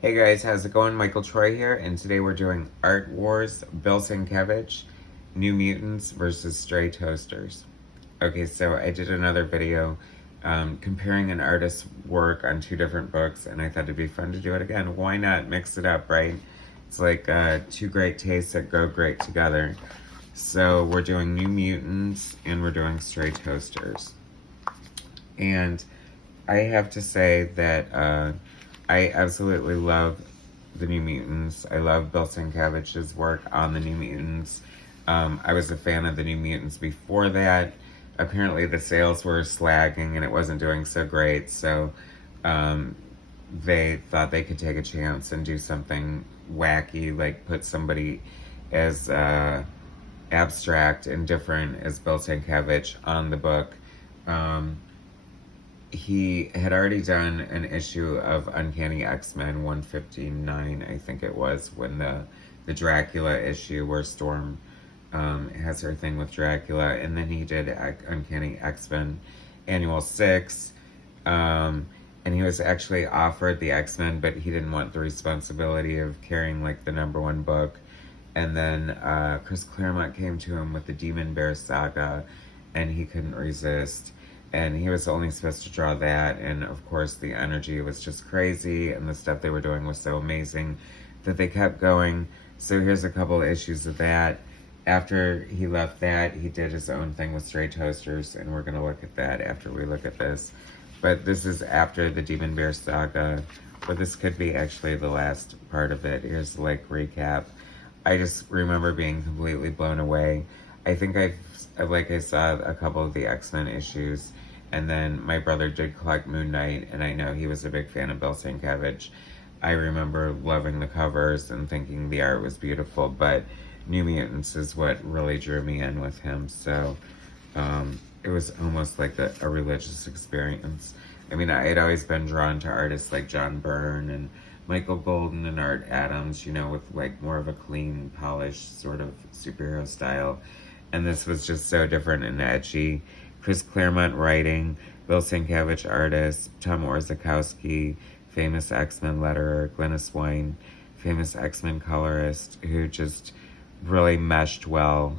Hey guys, how's it going? Michael Troy here, and today we're doing Art Wars, Bill Sienkiewicz, New Mutants versus Stray Toasters. Okay, so I did another video comparing an artist's work on two different books, and I thought it'd be fun to do it again. Why not mix it up, right? It's like two great tastes that go great together. So we're doing New Mutants, and we're doing Stray Toasters. And I have to say that I absolutely love the New Mutants. I love Bill Sienkiewicz's work on the New Mutants. I was a fan of the New Mutants before that. Apparently the sales were slagging and it wasn't doing so great, so they thought they could take a chance and do something wacky, like put somebody as abstract and different as Bill Sienkiewicz on the book. He had already done an issue of Uncanny X-Men 159, I think it was, when the Dracula issue where Storm has her thing with Dracula, and then he did Uncanny X-Men Annual 6, and he was actually offered the X-Men, but he didn't want the responsibility of carrying like the #1 book. And then Chris Claremont came to him with the Demon Bear saga, and he couldn't resist. And he was only supposed to draw that, and of course the energy was just crazy, and the stuff they were doing was so amazing that they kept going. So here's a couple of issues of that. After he left that, he did his own thing with Stray Toasters, and we're going to look at that after we look at this. But this is after the Demon Bear saga, but this could be actually the last part of it. Here's the recap. I just remember being completely blown away. I think I saw a couple of the X-Men issues, and then my brother did collect Moon Knight, and I know he was a big fan of Bill Sienkiewicz. I remember loving the covers and thinking the art was beautiful, but New Mutants is what really drew me in with him, so it was almost like a religious experience. I mean, I had always been drawn to artists like John Byrne and Michael Golden and Art Adams, you know, with like more of a clean, polished sort of superhero style. And this was just so different and edgy. Chris Claremont writing, Bill Sienkiewicz artist, Tom Orzechowski, famous X-Men letterer, Glynis Wein, famous X-Men colorist, who just really meshed well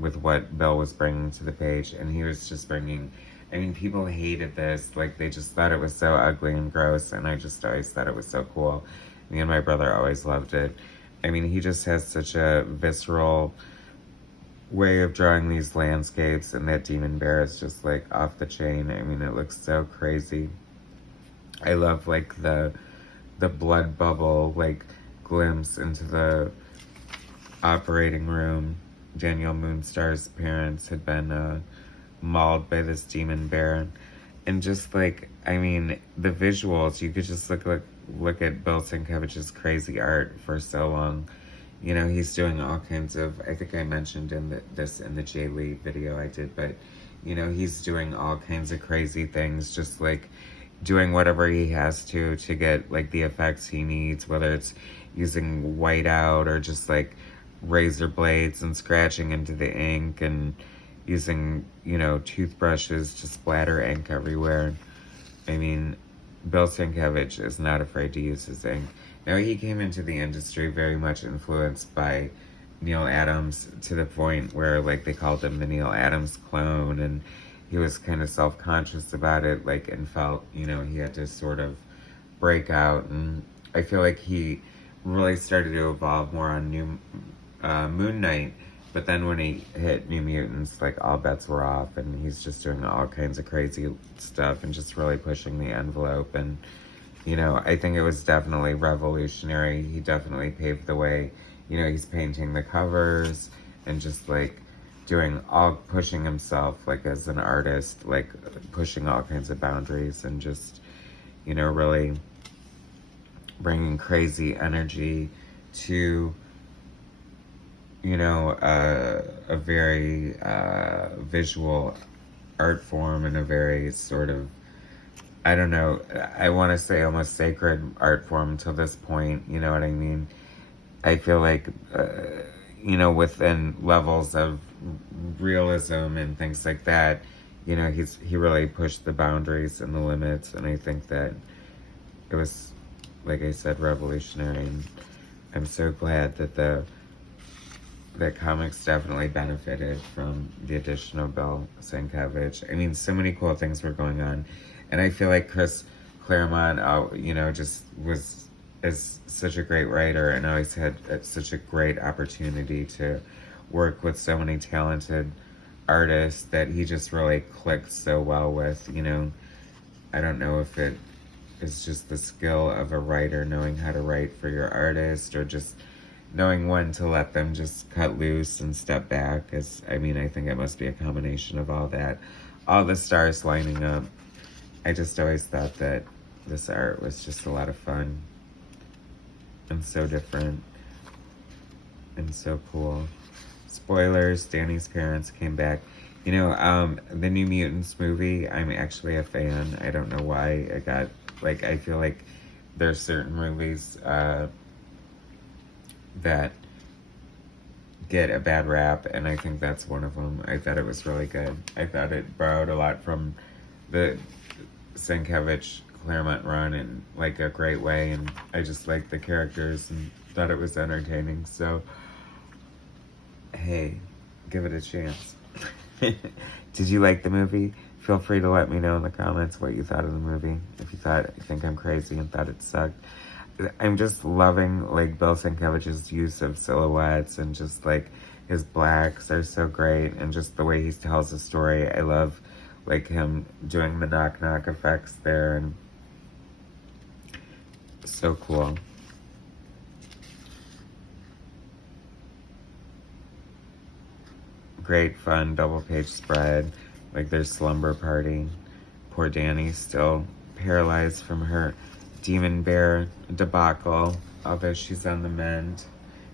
with what Bill was bringing to the page. And he was just bringing, I mean, people hated this. Like, they just thought it was so ugly and gross, and I just always thought it was so cool. Me and my brother always loved it. I mean, he just has such a visceral way of drawing these landscapes, and that demon bear is just like off the chain. I mean, it looks so crazy. I love like the blood bubble like glimpse into the operating room. Danielle Moonstar's parents had been mauled by this demon bear, and just like, I mean, the visuals, you could just look at Bill Sienkiewicz's crazy art for so long. You know, he's doing all kinds of, I think I mentioned this in the Jay Lee video I did, but, you know, he's doing all kinds of crazy things, just like doing whatever he has to get like the effects he needs, whether it's using whiteout or just like razor blades and scratching into the ink and using, you know, toothbrushes to splatter ink everywhere. I mean, Bill Sienkiewicz is not afraid to use his ink. Now, he came into the industry very much influenced by Neil Adams, to the point where, like, they called him the Neil Adams clone, and he was kind of self-conscious about it, like, and felt, you know, he had to sort of break out. And I feel like he really started to evolve more on Moon Knight, but then when he hit New Mutants, like, all bets were off, and he's just doing all kinds of crazy stuff and just really pushing the envelope. And you know, I think it was definitely revolutionary. He definitely paved the way. You know, he's painting the covers and just like pushing himself like as an artist, like pushing all kinds of boundaries, and just, you know, really bringing crazy energy to, you know, a very visual art form, and a very sort of, I don't know, I want to say almost sacred art form until this point, you know what I mean? I feel like, you know, within levels of realism and things like that, you know, he really pushed the boundaries and the limits, and I think that it was like I said, revolutionary. And I'm so glad that that comics definitely benefited from the addition of Bill Sienkiewicz. I mean, so many cool things were going on, and I feel like Chris Claremont, just is such a great writer, and always had such a great opportunity to work with so many talented artists that he just really clicked so well with. I don't know if it is just the skill of a writer knowing how to write for your artist, or just knowing when to let them just cut loose and step back. I think it must be a combination of all that. All the stars lining up. I just always thought that this art was just a lot of fun. And so different. And so cool. Spoilers, Danny's parents came back. The New Mutants movie, I'm actually a fan. I don't know why I feel like there's certain movies that get a bad rap, and I think that's one of them. I thought it was really good. I thought it borrowed a lot from the Sienkiewicz Claremont run in a great way, and I just liked the characters and thought it was entertaining. So, hey, give it a chance. Did you like the movie? Feel free to let me know in the comments what you thought of the movie. If you think I'm crazy and thought it sucked. I'm just loving Bill Sienkiewicz's use of silhouettes, and just his blacks are so great, and just the way he tells the story. I love him doing the knock effects there, and so cool. Great fun double page spread, their slumber party. Poor Danny still paralyzed from her demon bear debacle, although she's on the mend.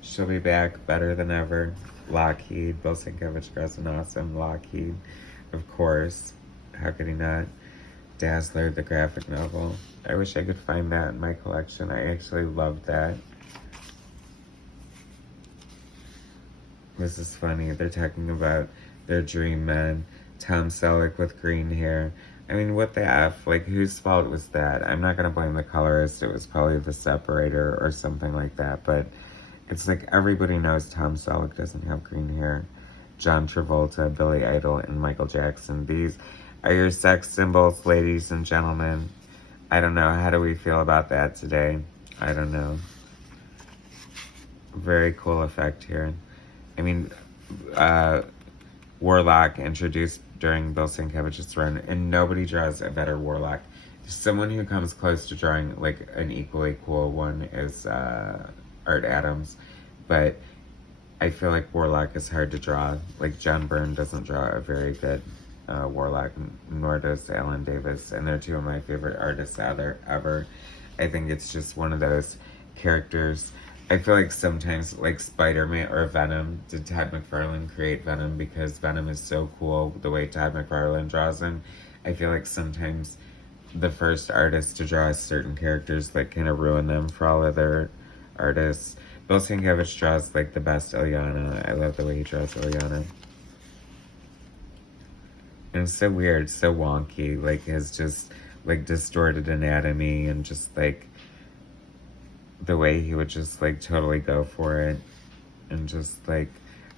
She'll be back better than ever. Lockheed, Bill Sienkiewicz draws an awesome Lockheed, of course. How could he not? Dazzler, the graphic novel. I wish I could find that in my collection. I actually loved that. This is funny. They're talking about their dream men. Tom Selleck with green hair. I mean, what the F? Whose fault was that? I'm not going to blame the colorist. It was probably the separator or something like that. But it's everybody knows Tom Selleck doesn't have green hair. John Travolta, Billy Idol, and Michael Jackson. These are your sex symbols, ladies and gentlemen. I don't know. How do we feel about that today? I don't know. Very cool effect here. I mean, Warlock introduced during Bill Sienkiewicz's run, and nobody draws a better Warlock. Someone who comes close to drawing an equally cool one is Art Adams, but I feel like Warlock is hard to draw. John Byrne doesn't draw a very good Warlock, nor does Alan Davis, and they're two of my favorite artists ever. I think it's just one of those characters. I feel like sometimes, Spider-Man or Venom, did Todd McFarlane create Venom because Venom is so cool the way Todd McFarlane draws him? I feel like sometimes the first artist to draw certain characters, kind of ruin them for all other artists. Bill Sienkiewicz draws, the best Ilyana. I love the way he draws Ilyana. And it's so weird, so wonky, his just, distorted anatomy, and just, the way he would just totally go for it, and just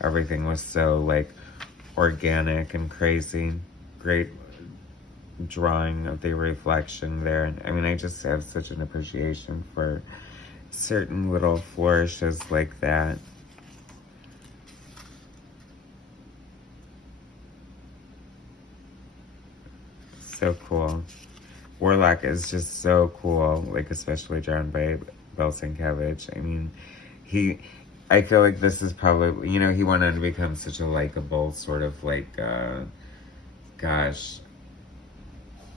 everything was so organic and crazy. Great drawing of the reflection there. I mean, I just have such an appreciation for certain little flourishes like that. So cool. Warlock is just so cool, especially drawn by Bill Sienkiewicz. I mean, I feel like this is probably, he went on to become such a likable sort of gosh,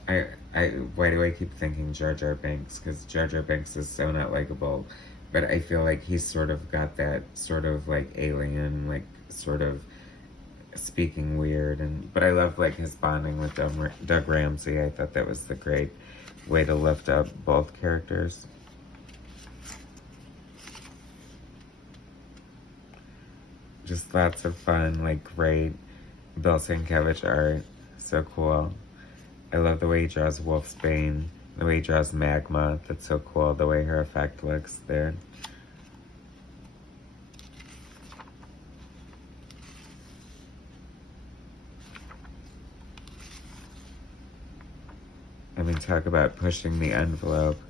why do I keep thinking Jar Jar Binks? Because Jar Jar Binks is so not likable, but I feel like he's sort of got that sort of alien, sort of speaking weird, but I love his bonding with Doug Ramsey. I thought that was the great way to lift up both characters. Just lots of fun, great Bill Sienkiewicz art. So cool. I love the way he draws Wolfsbane. The way he draws magma, that's so cool. The way her effect looks there. I mean, talk about pushing the envelope.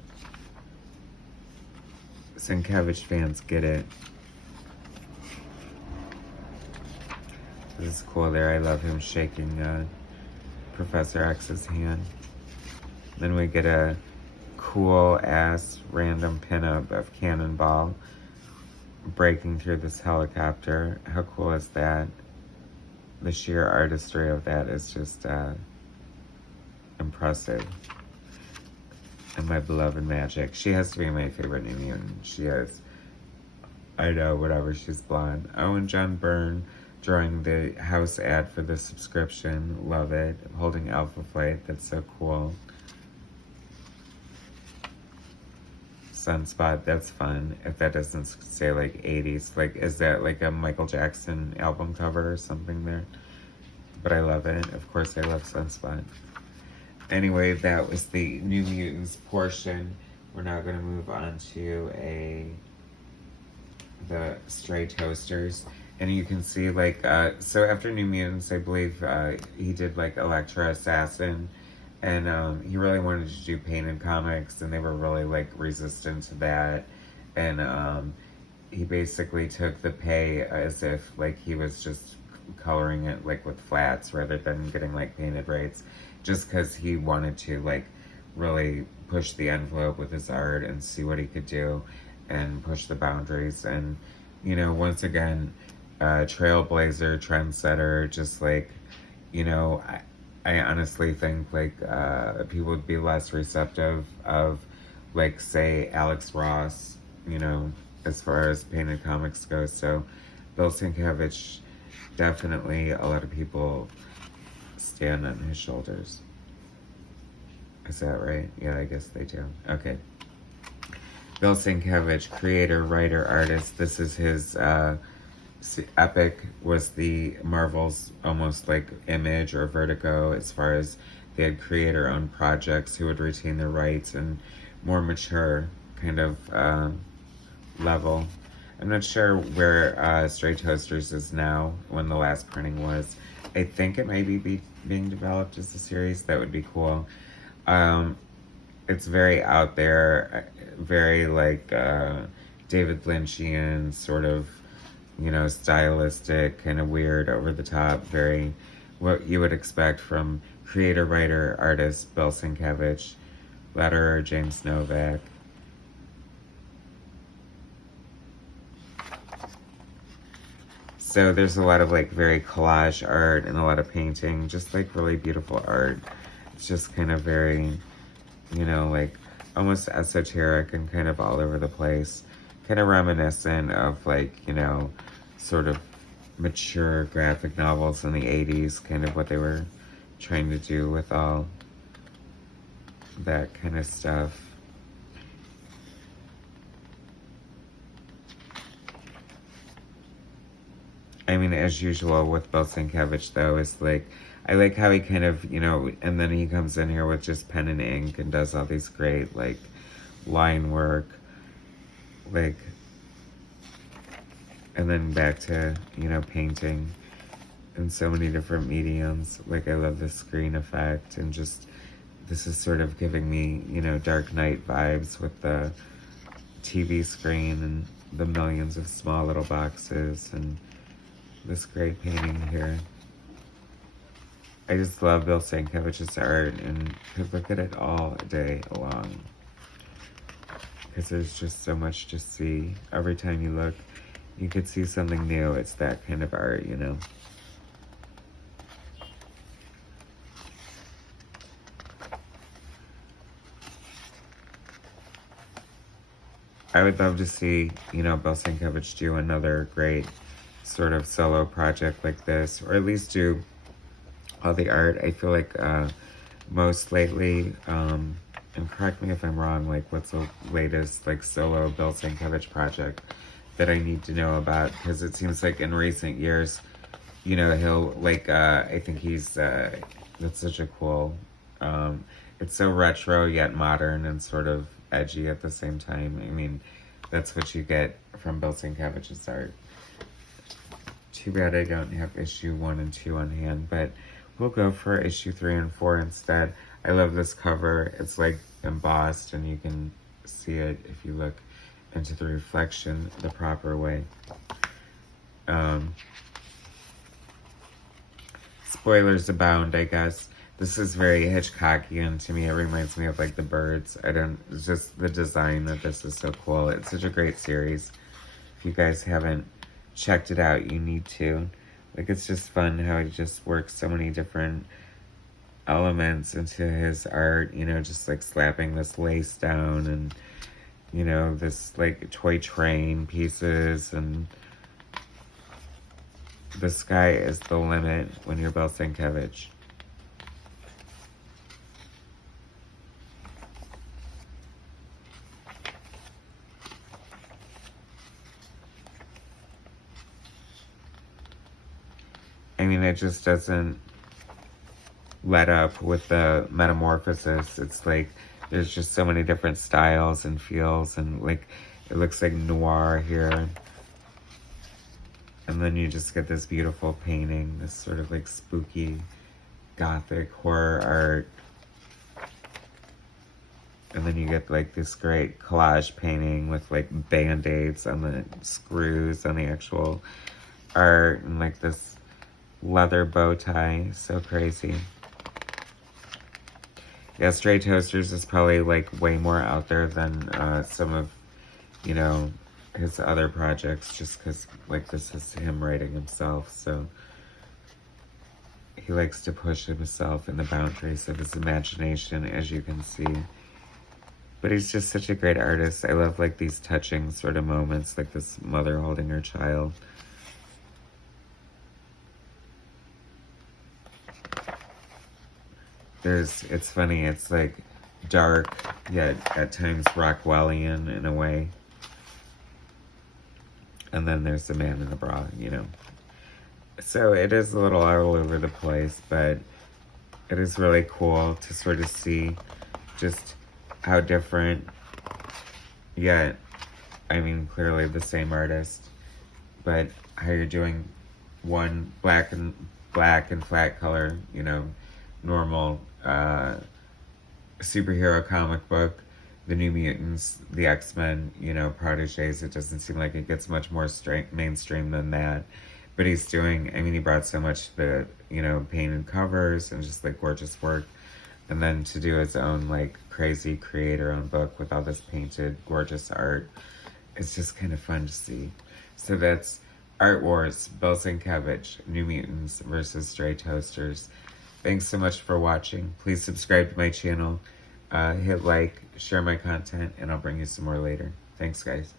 Sienkiewicz fans get it. This is cool there. I love him shaking Professor X's hand. Then we get a cool-ass random pinup of Cannonball breaking through this helicopter. How cool is that? The sheer artistry of that is just impressive. And my beloved Magic. She has to be my favorite New Mutant. She is. I know, whatever, she's blonde. Oh, and John Byrne drawing the house ad for the subscription. Love it. Holding Alpha Flight. That's so cool. Sunspot, that's fun. If that doesn't say like 80s. Like, is that like a Michael Jackson album cover or something there? But I love it. Of course I love Sunspot. Anyway, that was the New Mutants portion. We're now going to move on to the Stray Toasters. And you can see, like, so after New Mutants, I believe he did, like, Elektra Assassin. And he really wanted to do painted comics, and they were really, like, resistant to that. And he basically took the pay as if, like, he was just coloring it, like, with flats rather than getting, like, painted rates. Just because he wanted to, like, really push the envelope with his art and see what he could do and push the boundaries. And, you know, once again, trailblazer, trendsetter, just, like, you know, I honestly think, like, people would be less receptive of, like, say, Alex Ross, you know, as far as painted comics go. So, Bill Sienkiewicz, definitely a lot of people stand on his shoulders. Is that right? Yeah, I guess they do. Okay. Bill Sienkiewicz, creator, writer, artist. This is his Epic was the Marvel's almost like Image or Vertigo, as far as they had creator-owned projects who would retain their rights and more mature kind of level. I'm not sure where Stray Toasters is now, when the last printing was. I think it might be being developed as a series. That would be cool. It's very out there, very like David Lynchian, sort of, you know, stylistic, kind of weird, over the top, very what you would expect from creator, writer, artist Bill Sienkiewicz, letterer James Novak. So there's a lot of like very collage art and a lot of painting, just like really beautiful art. It's just kind of very, you know, like almost esoteric and kind of all over the place. Kind of reminiscent of like, you know, sort of mature graphic novels in the 80s, kind of what they were trying to do with all that kind of stuff. I mean, as usual with Bill Sienkiewicz, though, is like, I like how he kind of, you know, and then he comes in here with just pen and ink and does all these great, like, line work, like, and then back to, you know, painting in so many different mediums. Like, I love the screen effect, and just, this is sort of giving me, you know, Dark Knight vibes with the TV screen and the millions of small little boxes, and this great painting here. I just love Bill Sienkiewicz's art, and could look at it all day long. Because there's just so much to see. Every time you look, you could see something new. It's that kind of art, you know. I would love to see, you know, Bill Sienkiewicz do another great sort of solo project like this, or at least do all the art. I feel like most lately, and correct me if I'm wrong, like what's the latest like solo Bill Sienkiewicz project that I need to know about? Because it seems like in recent years, you know, he'll like, I think he's, that's such a cool, It's so retro yet modern and sort of edgy at the same time. I mean, that's what you get from Bill Sienkiewicz's art. Too bad I don't have issue 1 and 2 on hand, but we'll go for issue 3 and 4 instead. I love this cover. It's like embossed, and you can see it if you look into the reflection the proper way. Spoilers abound, I guess. This is very Hitchcockian to me. It reminds me of like The Birds. It's just the design of this is so cool. It's such a great series. If you guys haven't checked it out, you need to. Like, it's just fun how he just works so many different elements into his art, you know, just like slapping this lace down and, you know, this like toy train pieces, and the sky is the limit when you're Bill Sienkiewicz. I mean, it just doesn't let up with the metamorphosis. It's like there's just so many different styles and feels, and like it looks like noir here. And then you just get this beautiful painting, this sort of like spooky gothic horror art. And then you get like this great collage painting with like band-aids on the screws on the actual art, and like this leather bow tie. So crazy. Yeah, Stray Toasters is probably like way more out there than some of, you know, his other projects, just because like this is him writing himself, so he likes to push himself in the boundaries of his imagination, as you can see. But he's just such a great artist. I love like these touching sort of moments, like this mother holding her child. It's funny, it's like dark, yet at times Rockwellian in a way. And then there's the man in the bra, you know. So it is a little all over the place, but it is really cool to sort of see just how different, yet, I mean, clearly the same artist, but how you're doing one black and flat color, you know, normal superhero comic book, the New Mutants, the X-Men, you know, proteges. It doesn't seem like it gets much more mainstream than that. But he's doing, I mean, he brought so much to the, you know, painted covers and just like gorgeous work. And then to do his own like crazy creator-owned book with all this painted gorgeous art, it's just kind of fun to see. So that's Art Wars, Bill Sienkiewicz, New Mutants versus Stray Toasters. Thanks so much for watching. Please subscribe to my channel. Hit like, share my content, and I'll bring you some more later. Thanks, guys.